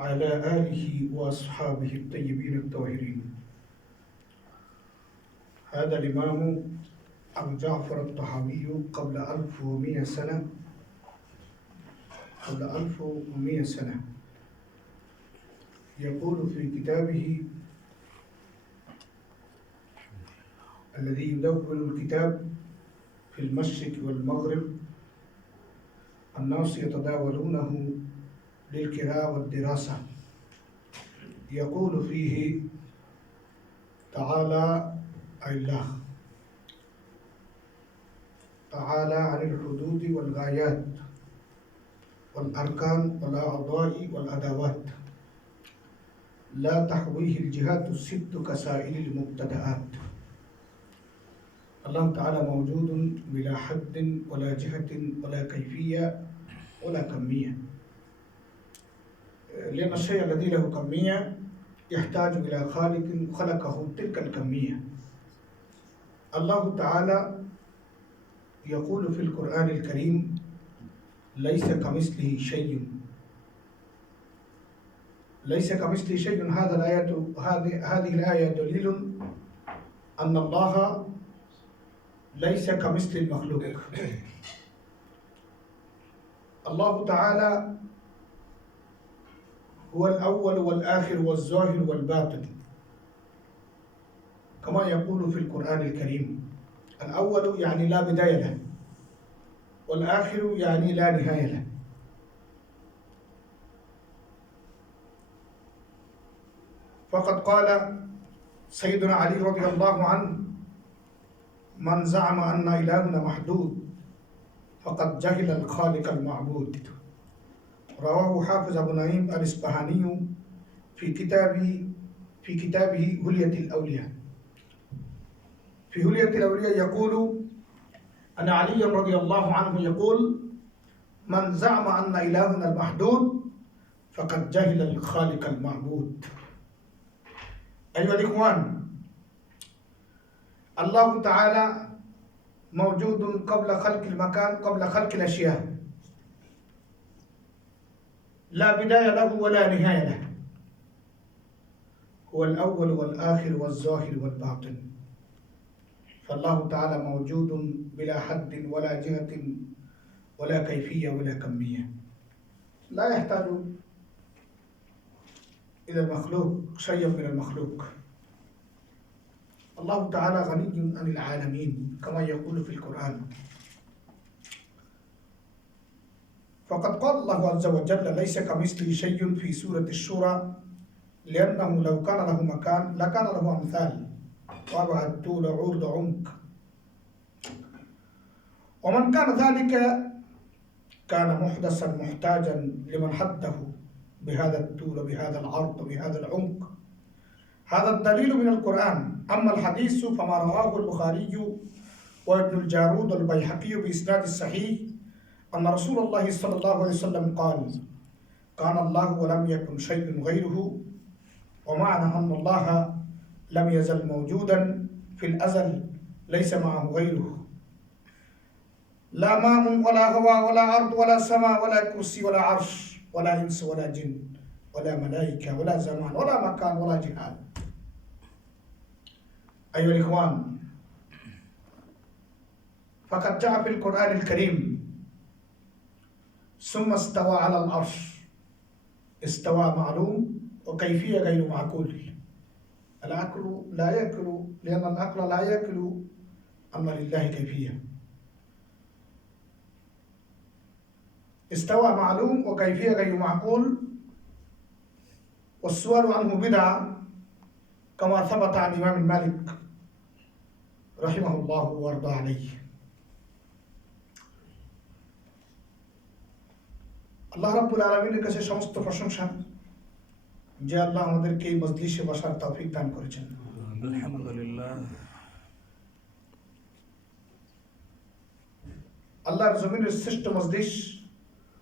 وعلى آله وأصحابه الطيبين الطاهرين. هذا الإمام أبو جعفر الطحاوي قبل 1100 سنة. قبل 1100 سنة. يقول في كتابه الذي يدون الكتاب في المشرق والمغرب الناس يتداولونه للقراءة والدراسة. يقول فيه تعالى الله. تعالى عن الحدود والغايات والأركان والأعضاء والأدوات. لا تحويه الجهات الست كسائر المبتدآت الله تعالى موجود بلا حد ولا جهة ولا كيفية ولا كمية. لأن الشيء الذي له كمية يحتاج إلى خالق خلقه تلك الكمية. الله تعالى يقول في القرآن الكريم ليس كمثله شيء. ليس كمثله شيء. هذا الآية هذه الآية دليل أن الله ليس كمثل المخلوق. الله تعالى هو الأول والآخر والظاهر والباطن. كما يقول في القرآن الكريم الأول يعني لا بداية له والآخر يعني لا نهاية له. فقد قال سيدنا علي رضي الله عنه من زعم أن إلهنا محدود فقد جهل الخالق المعبود. رواه حافظ أبو نعيم الإصبهاني في كتابه في كتابه هلية الأولياء. في هلية الأولياء يقول أن علي رضي الله عنه يقول من زعم أن إلهنا المحدود فقد جهل الخالق المعبود. أيها الإخوان الله تعالى موجود قبل خلق المكان قبل خلق الأشياء. لا بداية له ولا نهاية له. هو الأول والآخر والظاهر والباطن. فالله تعالى موجود بلا حد ولا جهة ولا كيفية ولا كمية. لا يحتاج إلى المخلوق شيئا من المخلوق. الله تعالى غني عن العالمين كما يقول في القرآن. فقد قال الله عز وجل ليس كمثله شيء في سورة الشورى لأنه لو كان له مكان لكان له أمثال. ربع الطول عرض عمق ومن كان ذلك كان محدثا محتاجا لمن حده بهذا الطول بهذا العرض بهذا العمق هذا الدليل من القرآن. أما الحديث فما رواه البخاري وابن الجارود والبيحقي بإسناد الصحيح أن رسول الله صلى الله عليه وسلم قال كان الله ولم يكن شيء غيره ومعنى أن الله لم يزل موجودا في الأزل ليس معه غيره. لا ماء ولا هواء ولا أرض ولا سماء ولا كرسي ولا عرش ولا إنس ولا جن ولا ملائكة ولا زمان ولا مكان ولا جهاد. أيها الإخوان فقد جاء في القرآن الكريم ثم استوى على العرش. استوى معلوم وكيفية غير معقول. العقل لا يأكل لأن العقل لا يأكل أما لله كيفية. استوى معلوم وكيفية غير معقول. والسؤال عنه بدعة كما ثبت عن الإمام مالك رحمه الله وارضى عليه. আল্লাহ রাব্বুল আলমিনের কাছে সমস্ত প্রশংসা যে আল্লাহ আমাদেরকে এই মজলিসে বসার তৌফিক দান করেছেন। আলহামদুলিল্লাহ। আল্লাহর জমিনের শ্রেষ্ঠ মজলিস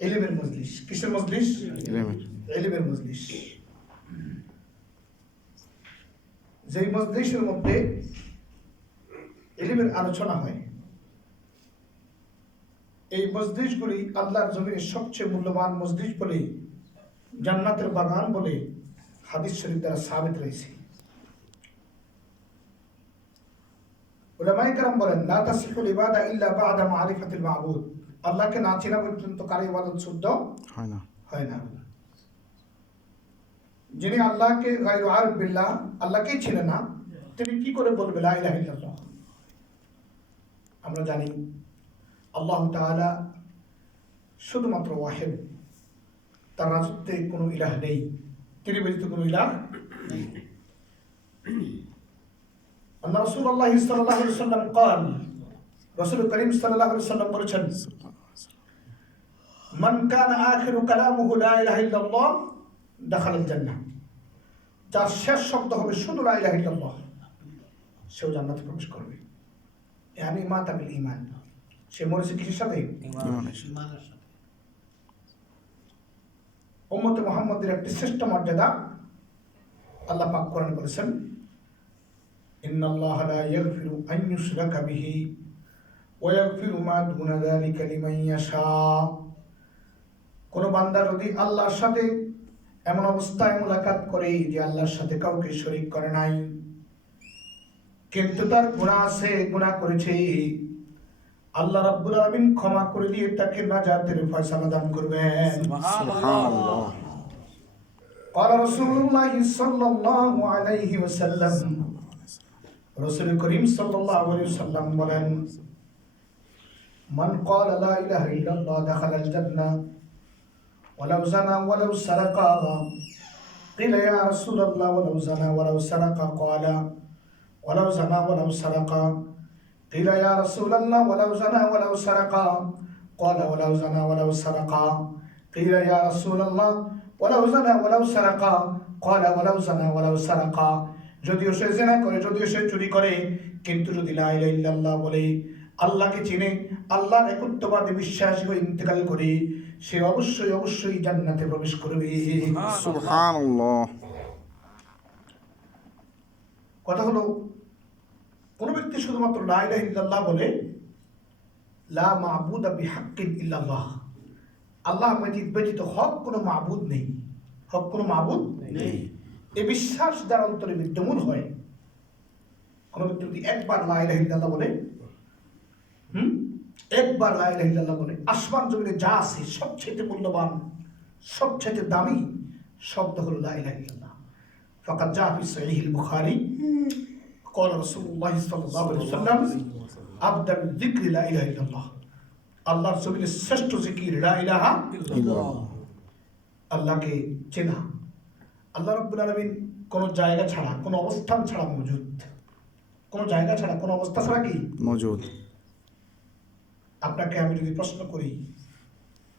এলিমের মজলিস। কিসের মজলিস? ইলেমের এলিমের মজলিস। যেই মজলিসের মধ্যে এলিমের আলোচনা হয় এই মজলিসগুলি আল্লাহর জমিনের সবচেয়ে মূল্যবান মজলিস বলে জান্নাতের বাগান বলে হাদিস শরীফ দ্বারা সাবিত রয়েছে। কেরাম বলেন ইবাদা ইল্লা বা'দা মারিফাতিল আল্লাহকে না চেনা পর্যন্ত কারও ইবাদত শুদ্ধ হয় না। হয় না। যিনি আল্লাহকে গায়রু বিল্লাহ আল্লাহকেই ছিলেন না তিনি কি করে বলবে লা ইলাহা ইল্লাল্লাহ আমরা জানি আল্লাহ তালা শুধুমাত্র ওয়াহেদ। তার রাজত্বে কোনো ইলাহ নেই। তিনি ব্যতীত কোনো ইলাহ আল্লাহ রসুল আল্লাহ সাল্লাহ সাল্লাম কল রসুল করিম সাল্লাহ সাল্লাম বলেছেন, মান কান আখিরু কালামুহু লা ইলাহা ইল্লাল্লাহ, দাখালাল জান্নাহ। যার শেষ শব্দ হবে, শুধু লা ইলাহা ইল্লাল্লাহ। সেও জান্নাতে প্রবেশ করবে। ইয়ানি মাতাবিল ঈমান। সে মরেছে কিসের সাথে? ইমানের উম্মতে মুহাম্মদের একটি শ্রেষ্ঠ মর্যাদা আল্লাহ পাক কোরআন বলেছেন ইন্নাল্লাহা লা ইয়াগফিরু আন ইউশরাকা বিহি ওয়া ইয়াগফিরু মা দুনা যালিকা লিমান ইয়াশা। কোন বান্দা যদি আল্লাহর সাথে এমন অবস্থায় মোলাকাত করে যে আল্লাহর সাথে কাউকে শরীক করে নাই কিন্তু তার গুনাহ আছে গুনাহ করেছে আল্লাহ রাব্বুল আলামিন ক্ষমা করে দিয়ে তাকে নাজাতের ফয়সালা দান করবেন সুবহানাল্লাহ قال رسول الله صلى الله عليه وسلم رسول الكريم صلى الله عليه وسلم বলেন من قال لا إله إلا الله دخل الجنة ولو زنى ولو سرق قيل يا رسول الله ولو زنى ولو سرق قال ولو زنى ولو سرق قيل يا رسول الله ولو زنى ولو سرق قال ولو زنى ولو سرق قيل يا رسول الله ولو زنى ولو سرق قال ولو زنى ولو سرق যদিও সে জেনা করে যদিও সে চুরি করে কিন্তু যদি লা ইলাহা ইল্লাল্লাহ বলে আল্লাহকে চিনে আল্লাহর একত্ববাদে বিশ্বাসী হয়ে ইন্তেকাল করে সে অবশ্যই অবশ্যই জান্নাতে প্রবেশ করবে সুবহানাল্লাহ কথা হলো কোন ব্যক্তি শুধুমাত্র লা ইলাহা ইল্লাল্লাহ বলে লা মাবুদা বিহাক্কিন ইল্লাল্লাহ। আল্লাহ ব্যতীত ব্যতীত হক কোনো মাবুদ নেই। হক কোনো মাবুদ নেই। এ বিশ্বাস যার অন্তরে বিদ্যমান হয়। কোন ব্যক্তি যদি একবার লা ইলাহা ইল্লাল্লাহ বলে হুম? একবার লা ইলাহা ইল্লাল্লাহ বলে আসমান জমিনে যা আছে সবচেয়ে মূল্যবান সবচেয়ে দামি শব্দ হলো লা ইলাহা ইল্লাল্লাহ। ফাকাদ জা ফি সহিহ বুখারী قال رسول الله صلى الله عليه وسلم أبدأ بالذكر لا إله إلا الله আল্লাহর জমিনে শ্রেষ্ঠ জিকির লা ইলাহা ইল্লাল্লাহ আল্লাহকে চেনা আল্লাহ রাব্বুল আলামিন কোন জায়গা ছাড়া কোন অবস্থান ছাড়া মজুদ কোন জায়গা ছাড়া কোন অবস্থা ছাড়া কি মজুদ আপনাকে আমি যদি প্রশ্ন করি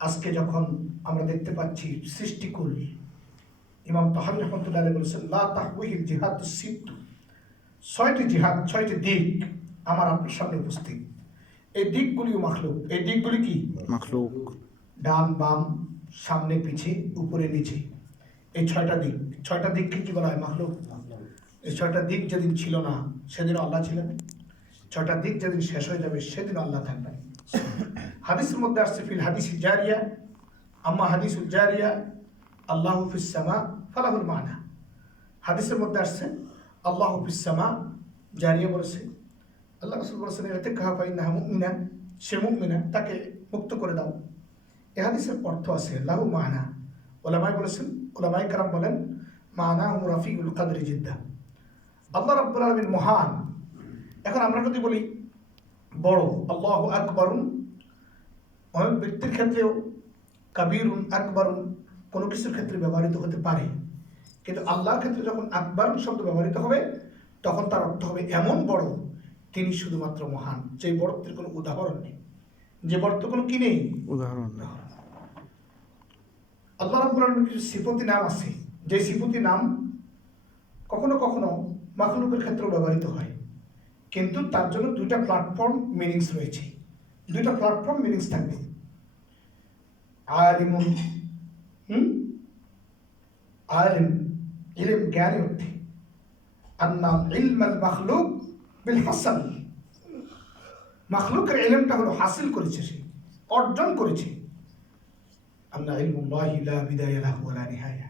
আজকে যখন আমরা দেখতে পাচ্ছি সৃষ্টিকুল ইমাম তাহাবি রহমতুল্লাহ আলাইহি বলেছেন লা তাহবিহিল জিহাদ সিদ্ধ ছয়টি জিহাদ ছয়টি দিক আমার আপনার সামনে উপস্থিত। এই দিকগুলিও মাখলুক। এই দিকগুলি কি? মাখলুক। ডান বাম সামনে পিছে উপরে নিচে। এই ছয়টা দিক। ছয়টা দিককে কি বলা হয় মাখলুক? এই ছয়টা দিক যেদিন ছিল না সেদিন আল্লাহ ছিলেন। ছয়টা দিক যেদিন শেষ হয়ে যাবে সেদিন আল্লাহ থাকবেন। হাদিসের মধ্যে আসছে ফিল হাদিস জারিয়া। আম্মা হাদিস জারিয়া আল্লাহ ফিস সামা ফালাহুল মানা। হাদিসের মধ্যে আসছে আল্লাহ ফিস সামা জারিয়া বলেছে আল্লাহ রসুল বলেছেন এতে কাহা পাই না মুমিনা সে মুমিনা তাকে মুক্ত করে দাও এহাদিসের অর্থ আছে লাহু মানা ওলামাই বলেছেন ওলামাই কারাম বলেন মানা হুম রফিকুল কাদরি জিদ্দা আল্লাহ রাব্বুল আলামিন মহান এখন আমরা যদি বলি বড় আল্লাহ আকবরুন অনেক ব্যক্তির ক্ষেত্রেও কাবিরুন আকবরুন কোনো কিছুর ক্ষেত্রে ব্যবহৃত হতে পারে কিন্তু আল্লাহর ক্ষেত্রে যখন আকবর শব্দ ব্যবহৃত হবে তখন তার অর্থ হবে এমন বড় তিনি শুধুমাত্র মহান। যে বড়ত্বের কোনো উদাহরণ নেই। যে বড়ত্ব কোনো কি নেই? উদাহরণ। আল্লাহ রাব্বুল কিছু সিফতি নাম আছে। যে সিফতি নাম কখনো কখনো মাখলুকের ক্ষেত্রেও ব্যবহৃত হয়। কিন্তু তার জন্য দুইটা প্ল্যাটফর্ম মিনিংস রয়েছে। দুইটা প্ল্যাটফর্ম মিনিংস থাকবে। আলিমুন হুম? আলিম ইলিম জ্ঞানী অর্থে আন্না ইলমাল মাখলুক বিল হাসান। মাখলুকের ইলমটা হলো হাসিল করেছে সে অর্জন করেছে। আল্লাহ ইলমুল্লাহি লা বিদায়া লাহু ওয়া লা নিহায়া।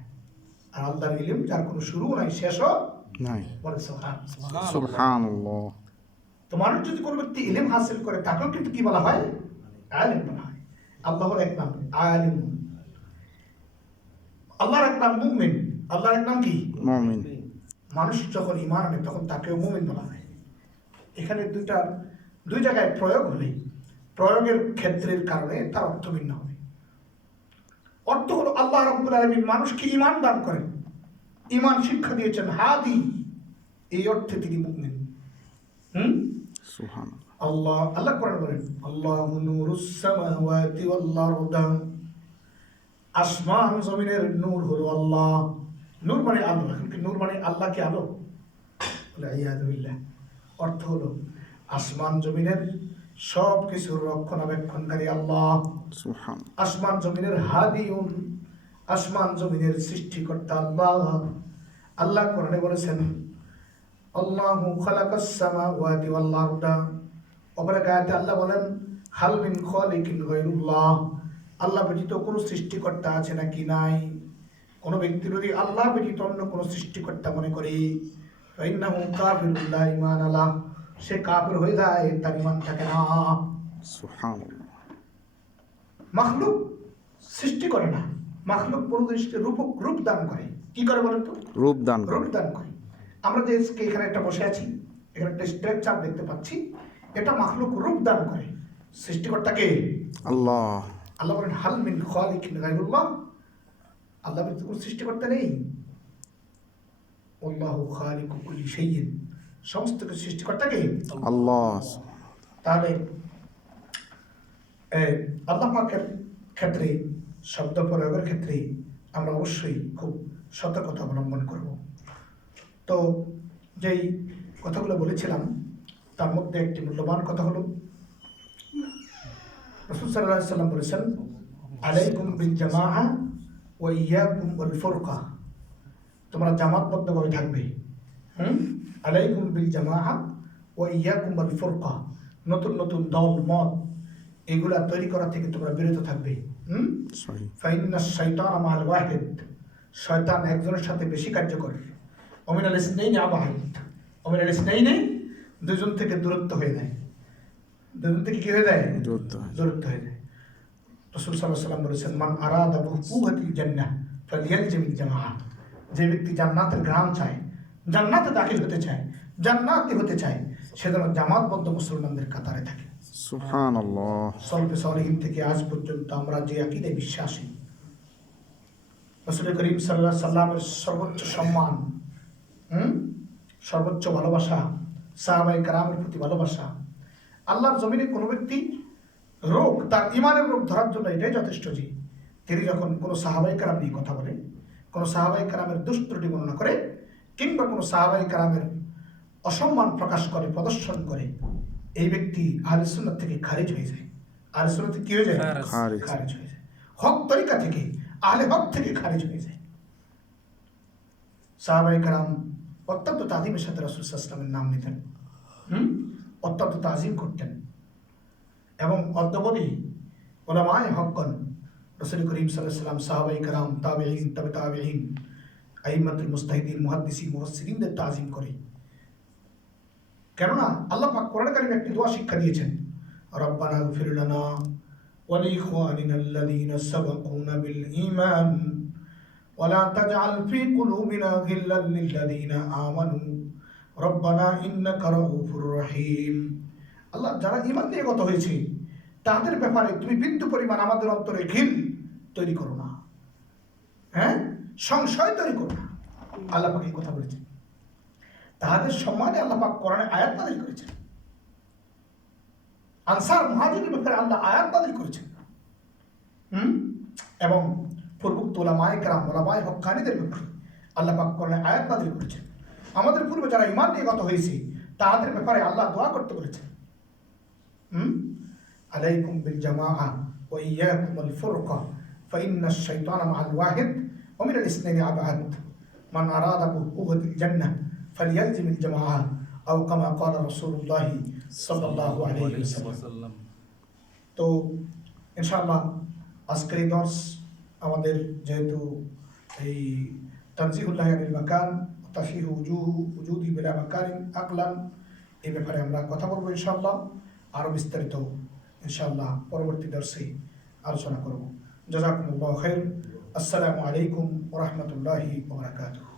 আর আল্লাহর ইলম যার কোনো শুরু নাই শেষও নাই। বলে সুবহান সুবহানাল্লাহ। তো মানুষ যদি কোনো ব্যক্তি ইলম হাসিল করে তাকেও কিন্তু কি বলা হয়? আলিম বলা হয়। আল্লাহর এক নাম আলিম। আল্লাহর এক নাম মুমিন। আল্লাহর নাম কি? মুমিন। মানুষ যখন ইমান আনে তখন তাকেও মুমিন বলা হয়। এখানে দুইটা দুই জায়গায় প্রয়োগ হলে প্রয়োগের ক্ষেত্রের কারণে তার অর্থ ভিন্ন হবে। অর্থ হলো আল্লাহ রাব্বুল আলামিন মানুষকে ইমান দান করেন। ইমান শিক্ষা দিয়েছেন হাদি। এই অর্থে তিনি মুমিন। হুম? সুবহানাল্লাহ। আল্লাহ আল্লাহ কোরআন বলেন আল্লাহু নূরুস সামাওয়াতি ওয়াল আরদ। আসমান জমিনের নূর হলো আল্লাহ। নূর মানে আলো এখন কি নূর মানে আল্লাহ কি আলো। বলে ইয়াদু বিল্লাহ। অর্থ হলো আসমান জমিনের সব কিছুর রক্ষণাবেক্ষণকারী আল্লাহ। আসমান জমিনের হাদিউন আসমান জমিনের সৃষ্টিকর্তা আল্লাহ। আল্লাহ কোরআনে বলেছেন আল্লাহু খালাকাস সামাওয়াতি ওয়াল আরদা। অপর আয়াতে আল্লাহ বলেন হাল মিন খালিকিন গায়রুল্লাহ। আল্লাহ ব্যতীত কোনো সৃষ্টিকর্তা আছে নাকি নাই? কোনো ব্যক্তি যদি আল্লাহ ব্যতীত অন্য কোনো সৃষ্টিকর্তা মনে করে ফাইন্নাহু কাফিরুল্লাহ ইমান আলাহ সে কাফির হয়ে যায় তার ইমান থাকে না। মাখলুক সৃষ্টি করে না। মাখলুক কোনো জিনিসকে রূপ রূপ দান করে। কি করে বলেন তো? রূপ দান রূপ দান করে। আমরা যে এখানে একটা বসে আছি এখানে একটা স্ট্রাকচার দেখতে পাচ্ছি এটা মাখলুক রূপ দান করে। সৃষ্টিকর্তাকে আল্লাহ। আল্লাহ বলেন হাল মিন খালিকিন গায়রুল্লাহ আল্লাহ ব্যতীত কোনো সৃষ্টিকর্তা নেই। আল্লাহু খালিকু কুল্লি শাইইন। সমস্ত কিছু সৃষ্টিকর্তাকে আল্লাহ। তাহলে আল্লাহ পাকের ক্ষেত্রে শব্দ প্রয়োগের ক্ষেত্রে আমরা অবশ্যই খুব সতর্কতা অবলম্বন করব। তো যেই কথাগুলো বলেছিলাম তার মধ্যে একটি মূল্যবান কথা হলো রসুল সাল্লাহ সাল্লাম বলেছেন আলাইকুম বিল জামাআ ও ইয়াকুম বিল ফুরকা তোমরা জামাতবদ্ধভাবে থাকবে। হুম? আলাইকুম বিল জামাআ ও ইয়াকুম বিল ফুরকা। নতুন নতুন দল মত এগুলা তৈরি করা থেকে তোমরা বিরত থাকবে। হুম? ফাইন্না শৈতান মাল ওয়াহিদ। শয়তান একজনের সাথে বেশি কার্যকর। অমিন আল ইসনাইন আবাহিদ। অমিন আল ইসনাইনে দুজন থেকে দূরত্ব হয়ে যায়। দুজন থেকে কি হয়ে যায়? দূরত্ব হয়ে যায়। দূরত্ব হয়ে যায়। রসুল সাল্লাহ সাল্লাম বলেছেন মান আরাদা ফালিয়ালজিমিল জামাআত যে ব্যক্তি জান্নাতের গ্রাম চায় জান্নাতে দাখিল হতে চায় জান্নাতি হতে চায় সে যেন জামাতবদ্ধ মুসলমানদের কাতারে থাকে। সুবহানাল্লাহ। সলফে সলিহীন থেকে আজ পর্যন্ত আমরা যে আকিদায় বিশ্বাসী রসুল করিম সাল্লাহ সাল্লামের সর্বোচ্চ সম্মান হুম? সর্বোচ্চ ভালোবাসা সাহাবাই কারামের প্রতি ভালোবাসা আল্লাহর জমিনে কোনো ব্যক্তি রোগ তার ইমানের রোগ ধরার জন্য এটাই যথেষ্ট যে তিনি যখন কোনো সাহাবাই কারাম নিয়ে কথা বলেন কোনো সাহাবাই কারামের দুষ্ত্রুটি বর্ণনা করে কিংবা কোনো সাহাবাই কারামের অসম্মান প্রকাশ করে প্রদর্শন করে এই ব্যক্তি আলিসুন্নাত থেকে খারিজ হয়ে যায়। আলিসুন্নাত কি হয়ে যায়? খারিজ। হয়ে যায়। হক তরিকা থেকে আহলে হক থেকে খারিজ হয়ে যায়। সাহাবাই কারাম অত্যন্ত তাজিমের সাথে রসুল ইসলামের নাম নিতেন। হুম? অত্যন্ত তাজিম করতেন। এবং অদ্যবধি ওলামায় হকগণ রসুল করিম সাল্লাহ সাল্লাম সাহাবাই কারাম তাবেইন তবে তাবেইন আইমাতুল মুস্তাহিদিন মুহাদ্দিসিন মুফাসসিরিনদের তাজিম করে কেননা আল্লাহ পাক কোরআন কারিমে একটি দোয়া শিক্ষা দিয়েছেন রব্বানা গফির লানা ওয়া লিইখওয়ানিনা আল্লাযীনা সাবাকুনা বিল ঈমান ولا تجعل في قلوبنا غلا للذين آمنوا ربنا إنك رؤوف رحيم আল্লাহ, যারা ইমান নিয়ে গত হয়েছে, তাদের ব্যাপারে তুমি বিন্দু পরিমাণ আমাদের অন্তরে ঘিল তৈরি করো না। হ্যাঁ? সংশয় তৈরি করো না। আল্লাহ পাক এই কথা বলেছেন। তাহাদের সম্মানে আল্লাহ পাক কোরআনে আয়াত নাজিল করেছেন। আনসার মুহাজিরের ব্যাপারে আল্লাহ আয়াত নাজিল করেছেন। হুম? এবং পূর্বোক্ত ওলামায় কারাম ওলামায় হক্কানিদের ব্যাপারে আল্লাহ পাক কোরআনে আয়াত নাজিল করেছেন। আমাদের পূর্বে যারা ইমান নিয়ে গত হয়েছে, তাদের ব্যাপারে আল্লাহ দোয়া করতে বলেছেন। হুম আলাইকুম বিল জামাআ ওয়া ইয়াকুম আল ফুরকা ফাইন্না আশ-শাইতানা মা'আল ওয়াহিদ ওয়া মিন আল-ইসনাইনি আবআদ মান আরাদা বুহুদাতিল জান্নাহ ফালিয়ালজিম আল জামাআ আও কামা ক্বালা রাসূলুল্লাহ সাল্লাল্লাহু আলাইহি ওয়াসাল্লাম ওয়াসাল্লাম তো ইনশাআল্লাহ আজকের এই দর্শ আমাদের যেহেতু এই তানজিহুল্লাহ আনিল মাকান তাফিহ উজুহু উজুদি বিলা মাকারিন আকলান এই ব্যাপারে আমরা কথা বলব ইনশাআল্লাহ আরও বিস্তারিত ইনশাআল্লাহ পরবর্তী দর্শে আলোচনা করব। জাজাকুমুল্লাহ খাইর। আসসালামু আলাইকুম ওরহমতুল্লাহি ওবরাকাতুহ